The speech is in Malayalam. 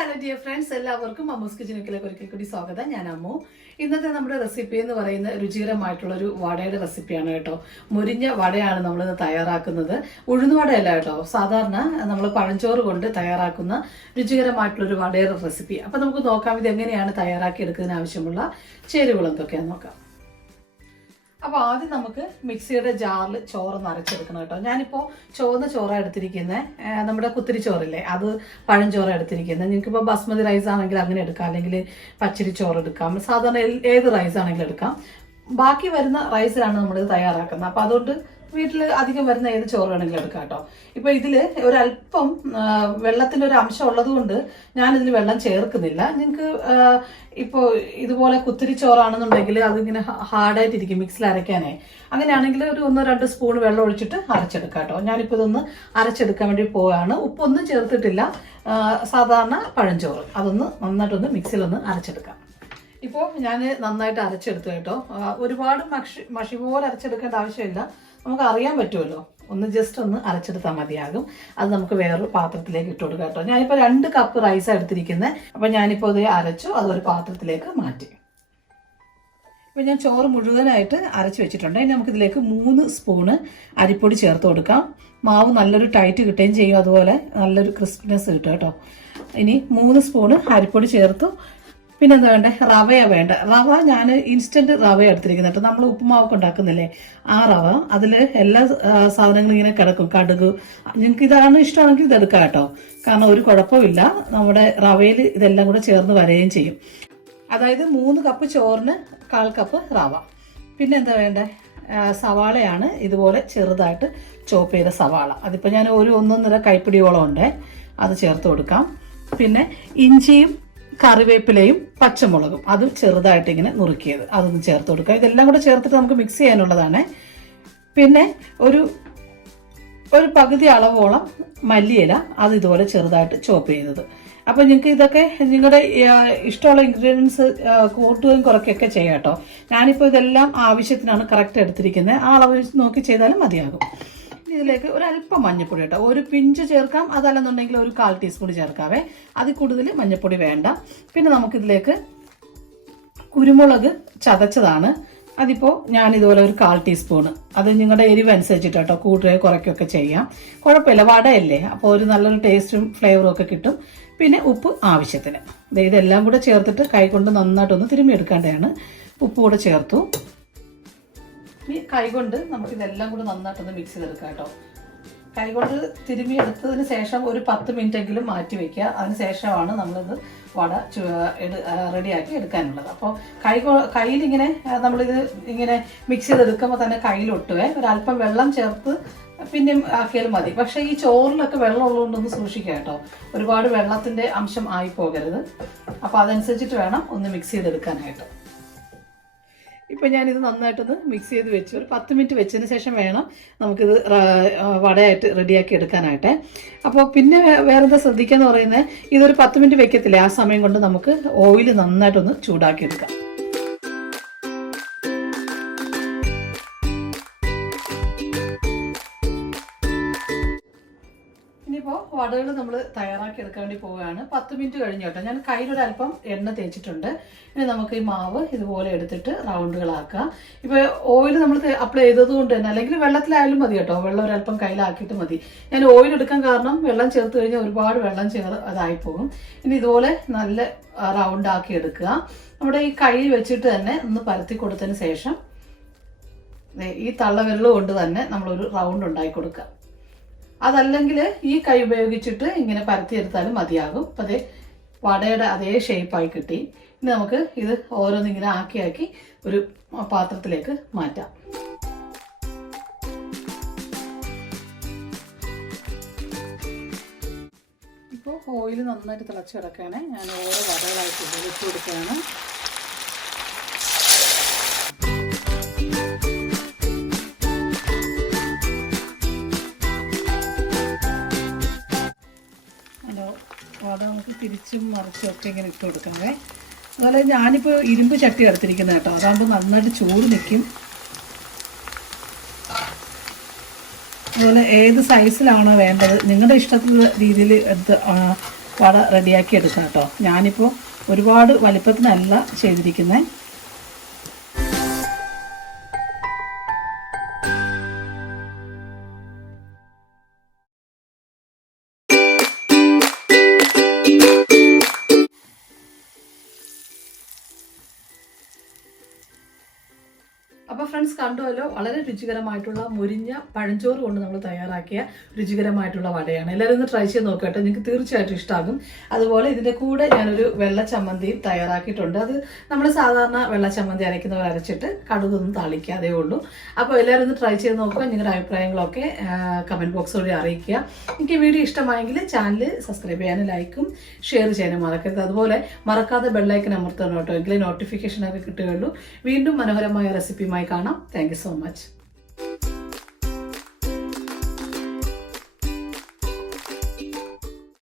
ഹലോ ഡിയർ ഫ്രണ്ട്സ്, എല്ലാവർക്കും അമ്മൂസ് കിച്ചണിലേക്ക് ഒരിക്കൽ കൂടി സ്വാഗതം. ഞാൻ അമ്മു. ഇന്നത്തെ നമ്മുടെ റെസിപ്പി എന്ന് പറയുന്ന രുചികരമായിട്ടുള്ള ഒരു വടയുടെ റെസിപ്പിയാണ് കേട്ടോ. മുരിഞ്ഞ വടയാണ് നമ്മൾ തയ്യാറാക്കുന്നത്. ഉഴുന്നുവടയല്ല കേട്ടോ, സാധാരണ നമ്മൾ പഴഞ്ചോറ് കൊണ്ട് തയ്യാറാക്കുന്ന രുചികരമായിട്ടുള്ള ഒരു വടയുടെ റെസിപ്പി. അപ്പൊ നമുക്ക് നോക്കാം ഇത് എങ്ങനെയാണ് തയ്യാറാക്കി എടുക്കുന്നതിന് ആവശ്യമുള്ള ചേരുവകൾ എന്തൊക്കെയാണെന്ന് നോക്കാം. അപ്പോൾ ആദ്യം നമുക്ക് മിക്സിയുടെ ജാറിൽ ചോറ് നിറച്ചെടുക്കണം കേട്ടോ. ഞാനിപ്പോൾ ചുവന്ന ചോറാണ് എടുത്തിരിക്കുന്നത്. നമ്മുടെ കുത്തിരി ചോറില്ലേ, അത് പഴഞ്ചോറാണ് എടുത്തിരിക്കുന്നത്. നിങ്ങൾക്കിപ്പോൾ ബസ്മതി റൈസ് ആണെങ്കിൽ അങ്ങനെ എടുക്കാം, അല്ലെങ്കിൽ പച്ചരി ചോറ് എടുക്കാം, സാധാരണ ഏത് റൈസ് ആണെങ്കിലും എടുക്കാം. ബാക്കി വരുന്ന റൈസിലാണ് നമ്മളിത് തയ്യാറാക്കുന്നത്. അപ്പോൾ അതുകൊണ്ട് വീട്ടിൽ അധികം വരുന്ന ഏത് ചോറ് വേണമെങ്കിലും എടുക്കാം കേട്ടോ. ഇപ്പോൾ ഇതിൽ ഒരല്പം വെള്ളത്തിൻ്റെ ഒരു അംശം ഉള്ളത് കൊണ്ട് ഞാനിതിൽ വെള്ളം ചേർക്കുന്നില്ല. നിങ്ങൾക്ക് ഇപ്പോൾ ഇതുപോലെ കുത്തിരി ചോറാണെന്നുണ്ടെങ്കിൽ അതിങ്ങനെ ഹാർഡായിട്ടിരിക്കും മിക്സിൽ അരയ്ക്കാനേ. അങ്ങനെയാണെങ്കിൽ ഒരു 1-2 സ്പൂൺ വെള്ളം ഒഴിച്ചിട്ട് അരച്ചെടുക്കാം കേട്ടോ. ഞാനിപ്പോൾ ഇതൊന്ന് അരച്ചെടുക്കാൻ വേണ്ടി പോവുകയാണ്. ഉപ്പൊന്നും ചേർത്തിട്ടില്ല, സാധാരണ പഴഞ്ചോറ്. അതൊന്ന് നന്നായിട്ടൊന്ന് മിക്സിയിലൊന്ന് അരച്ചെടുക്കാം. ഇപ്പോൾ ഞാൻ നന്നായിട്ട് അരച്ചെടുത്തു കേട്ടോ. ഒരുപാട് മഷി പോലെ അരച്ചെടുക്കേണ്ട ആവശ്യമില്ല, നമുക്ക് അറിയാൻ പറ്റുമല്ലോ. ഒന്ന് ജസ്റ്റ് ഒന്ന് അരച്ചെടുത്താൽ മതിയാകും. അത് നമുക്ക് വേറൊരു പാത്രത്തിലേക്ക് ഇട്ട് കൊടുക്കാം കേട്ടോ. ഞാനിപ്പോൾ 2 കപ്പ് റൈസാണ് എടുത്തിരിക്കുന്നത്. അപ്പം ഞാനിപ്പോൾ ഇത് അരച്ചു, അതൊരു പാത്രത്തിലേക്ക് മാറ്റി. ഇപ്പം ഞാൻ ചോറ് മുഴുവനായിട്ട് അരച്ച് വെച്ചിട്ടുണ്ട്. ഇനി നമുക്കിതിലേക്ക് 3 സ്പൂണ് അരിപ്പൊടി ചേർത്ത് കൊടുക്കാം. മാവ് നല്ലൊരു ടൈറ്റ് കിട്ടുകയും ചെയ്യും, അതുപോലെ നല്ലൊരു ക്രിസ്പിനെസ് കിട്ടും കേട്ടോ. ഇനി 3 സ്പൂണ് അരിപ്പൊടി ചേർത്തു. പിന്നെന്താ വേണ്ടേ, റവയാണ് വേണ്ട. റവ ഞാൻ ഇൻസ്റ്റന്റ് റവ എടുത്തിരിക്കുന്നത് കേട്ടോ. നമ്മൾ ഉപ്പുമാവൊക്കെ ഉണ്ടാക്കുന്നില്ലേ, ആ റവ. അതിൽ എല്ലാ സാധനങ്ങളും ഇങ്ങനെ കിടക്കും. കടുക്, നിങ്ങൾക്ക് ഇതാണ് ഇഷ്ടമാണെങ്കിൽ ഇതെടുക്കാം കേട്ടോ, കാരണം ഒരു കുഴപ്പമില്ല. നമ്മുടെ റവയിൽ ഇതെല്ലാം കൂടെ ചേർന്ന് വരികയും ചെയ്യും. അതായത് 3 കപ്പ് ചോറിന് 1/4 കപ്പ് റവ. പിന്നെ എന്താ വേണ്ടേ, സവാളയാണ് ഇതുപോലെ ചെറുതായിട്ട് ചോപ്പ് ചെയ്ത സവാള. അതിപ്പോൾ ഞാൻ ഒരു 1.5 കൈപ്പിടിയോളം ഉണ്ട്, അത് ചേർത്ത് കൊടുക്കാം. പിന്നെ ഇഞ്ചിയും കറിവേപ്പിലയും പച്ചമുളകും അത് ചെറുതായിട്ട് ഇങ്ങനെ നുറുക്കിയത് അതൊന്ന് ചേർത്ത് കൊടുക്കുക. ഇതെല്ലാം കൂടെ ചേർത്തിട്ട് നമുക്ക് മിക്സ് ചെയ്യാനുള്ളതാണ്. പിന്നെ ഒരു പകുതി അളവോളം മല്ലിയില, അത് ഇതുപോലെ ചെറുതായിട്ട് ചോപ്പ് ചെയ്തത്. അപ്പം നിങ്ങൾക്ക് ഇതൊക്കെ നിങ്ങളുടെ ഇഷ്ടമുള്ള ഇൻഗ്രീഡിയൻസ് കൂട്ടുകയും കുറയ്ക്കുകയൊക്കെ ചെയ്യാം കേട്ടോ. ഞാനിപ്പോൾ ഇതെല്ലാം ആവശ്യത്തിനാണ് കറക്റ്റ് എടുത്തിരിക്കുന്നത്. ആ അളവ് നോക്കി ചെയ്താലും മതിയാകും. ഇതിലേക്ക് ഒരല്പം മഞ്ഞൾപ്പൊടി കേട്ടോ, ഒരു പിഞ്ച് ചേർക്കാം, അതല്ലെന്നുണ്ടെങ്കിൽ ഒരു 1/4 ടീസ്പൂൺ ചേർക്കാവേ. അതിൽ കൂടുതൽ മഞ്ഞൾപ്പൊടി വേണ്ട. പിന്നെ നമുക്കിതിലേക്ക് കുരുമുളക് ചതച്ചതാണ്, അതിപ്പോൾ ഞാനിതുപോലെ ഒരു 1/4 ടീസ്പൂണ്. അത് നിങ്ങളുടെ എരിവ് അനുസരിച്ചിട്ട് കേട്ടോ, കൂട്ടുകയോ കുറയ്ക്കുകയൊക്കെ ചെയ്യാം, കുഴപ്പമില്ല. വടയല്ലേ, അപ്പോൾ ഒരു നല്ലൊരു ടേസ്റ്റും ഫ്ലേവറും ഒക്കെ കിട്ടും. പിന്നെ ഉപ്പ് ആവശ്യത്തിന്. ഇതെല്ലാം കൂടെ ചേർത്തിട്ട് കൈകൊണ്ട് നന്നായിട്ടൊന്ന് തിരുമ്മിയെടുക്കേണ്ടതാണ്. ഉപ്പ് കൂടെ ചേർത്തു. ഈ കൈകൊണ്ട് നമുക്കിതെല്ലാം കൂടെ നന്നായിട്ടൊന്ന് മിക്സ് ചെയ്തെടുക്കാം കേട്ടോ. കൈകൊണ്ട് തിരുമ്മി എടുത്തതിന് ശേഷം ഒരു 10 മിനിറ്റെങ്കിലും മാറ്റി വയ്ക്കുക. അതിന് ശേഷമാണ് നമ്മളിത് വട റെഡിയാക്കി എടുക്കാനുള്ളത്. അപ്പോൾ കയ്യിലിങ്ങനെ നമ്മളിത് ഇങ്ങനെ മിക്സ് ചെയ്തെടുക്കുമ്പോൾ തന്നെ കയ്യിലൊട്ടുവേ. ഒരല്പം വെള്ളം ചേർത്ത് പിന്നെയും ആക്കിയാലും മതി. പക്ഷേ ഈ ചോറിലൊക്കെ വെള്ളം ഉള്ളതുകൊണ്ടൊന്ന് സൂക്ഷിക്കുക കേട്ടോ, ഒരുപാട് വെള്ളത്തിൻ്റെ അംശം ആയി പോകരുത്. അപ്പോൾ അതനുസരിച്ചിട്ട് വേണം ഒന്ന് മിക്സ് ചെയ്തെടുക്കാനായിട്ട്. ഇപ്പം ഞാനിത് നന്നായിട്ടൊന്ന് മിക്സ് ചെയ്ത് വെച്ച് ഒരു 10 മിനിറ്റ് വെച്ചതിന് ശേഷം വേണം നമുക്കിത് വടയായിട്ട് റെഡിയാക്കി എടുക്കാനായിട്ട്. അപ്പോൾ പിന്നെ വേറെന്താ ശ്രദ്ധിക്കാന്ന് പറയുന്നത്, ഇതൊരു 10 മിനിറ്റ് വെക്കത്തില്ലേ, ആ സമയം കൊണ്ട് നമുക്ക് ഓയിൽ നന്നായിട്ടൊന്ന് ചൂടാക്കി എടുക്കാം. ഇനിയിപ്പോൾ വടകൾ നമ്മൾ തയ്യാറാക്കി എടുക്കാൻ വേണ്ടി പോവുകയാണ്. 10 മിനിറ്റ് കഴിഞ്ഞു കേട്ടോ. ഞാൻ കയ്യിലൊരല്പം എണ്ണ തേച്ചിട്ടുണ്ട്. ഇനി നമുക്ക് ഈ മാവ് ഇതുപോലെ എടുത്തിട്ട് റൗണ്ടുകളാക്കുക. ഇപ്പോൾ ഓയിൽ നമ്മൾ അപ്ലൈ ചെയ്തത് കൊണ്ട് തന്നെ, അല്ലെങ്കിൽ വെള്ളത്തിലായാലും മതി കേട്ടോ, വെള്ളം ഒരല്പം കയ്യിലാക്കിയിട്ട് മതി. ഞാൻ ഓയിൽ എടുക്കാൻ കാരണം വെള്ളം ചേർത്ത് കഴിഞ്ഞാൽ ഒരുപാട് വെള്ളം അതായിപ്പോകും. ഇനി ഇതുപോലെ നല്ല റൗണ്ടാക്കി എടുക്കുക. നമ്മുടെ ഈ കൈ വെച്ചിട്ട് തന്നെ ഒന്ന് പരത്തി കൊടുത്തതിന് ശേഷം ഈ തള്ളവിരൽ കൊണ്ട് തന്നെ നമ്മളൊരു റൗണ്ട് ഉണ്ടാക്കി കൊടുക്കുക. അതല്ലെങ്കിൽ ഈ കൈ ഉപയോഗിച്ചിട്ട് ഇങ്ങനെ പരത്തിയെടുത്താലും മതിയാകും. അപ്പം അതേ വടയുടെ അതേ ഷേപ്പായി കിട്ടി. ഇനി നമുക്ക് ഇത് ഓരോന്നിങ്ങനെ ആക്കി ഒരു പാത്രത്തിലേക്ക് മാറ്റാം. ഇപ്പോൾ ഓയിൽ നന്നായിട്ട് തിളച്ച് കിടക്കുകയാണ്. ഞാൻ ഓരോ വടകളായിട്ട് ഇട്ട് കൊടുക്കുകയാണ്. വട നമുക്ക് തിരിച്ചും മറിച്ചും ഒക്കെ ഇങ്ങനെ ഇട്ട് കൊടുക്കണേ. അതുപോലെ ഞാനിപ്പോൾ ഇരുമ്പ് ചട്ടി എടുത്തിരിക്കുന്നത് കേട്ടോ, അതാകുമ്പോൾ നന്നായിട്ട് ചൂട് നിൽക്കും. അതുപോലെ ഏത് സൈസിലാണോ വേണ്ടത് നിങ്ങളുടെ ഇഷ്ടത്തിന് രീതിയിൽ എടുത്ത് വട റെഡിയാക്കി എടുക്കാം കേട്ടോ. ഞാനിപ്പോൾ ഒരുപാട് വലിപ്പത്തിനല്ല ചെയ്തിരിക്കുന്നത്. അപ്പോൾ ഫ്രണ്ട്സ് കണ്ടുവല്ലോ, വളരെ രുചികരമായിട്ടുള്ള മുരിഞ്ഞ പഴഞ്ചോറ് കൊണ്ട് നമ്മൾ തയ്യാറാക്കിയ രുചികരമായിട്ടുള്ള വടയാണ്. എല്ലാവരും ഒന്ന് ട്രൈ ചെയ്ത് നോക്കട്ടെ, നിങ്ങൾക്ക് തീർച്ചയായിട്ടും ഇഷ്ടമാകും. അതുപോലെ ഇതിൻ്റെ കൂടെ ഞാനൊരു വെള്ള ചമ്മന്തിയും തയ്യാറാക്കിയിട്ടുണ്ട്. അത് നമ്മൾ സാധാരണ വെള്ള ചമ്മന്തി അരയ്ക്കുന്നവർ അരച്ചിട്ട് കടുകൊന്നും താളിക്കാതേ ഉള്ളൂ. അപ്പോൾ എല്ലാവരും ഒന്ന് ട്രൈ ചെയ്ത് നോക്കുക. നിങ്ങളുടെ അഭിപ്രായങ്ങളൊക്കെ കമൻറ്റ് ബോക്സ് വഴി അറിയിക്കുക. എനിക്ക് വീഡിയോ ഇഷ്ടമായെങ്കിൽ ചാനൽ സബ്സ്ക്രൈബ് ചെയ്യാനും ലൈക്കും ഷെയർ ചെയ്യാനും മറക്കരുത്. അതുപോലെ മറക്കാതെ ബെല്ലൈക്കൻ അമർത്തണം കേട്ടോ, എങ്കിലേ നോട്ടിഫിക്കേഷനൊക്കെ കിട്ടുകയുള്ളൂ. വീണ്ടും മനോഹരമായ റെസിപ്പിയുമായി കാണാം. Thank you so much.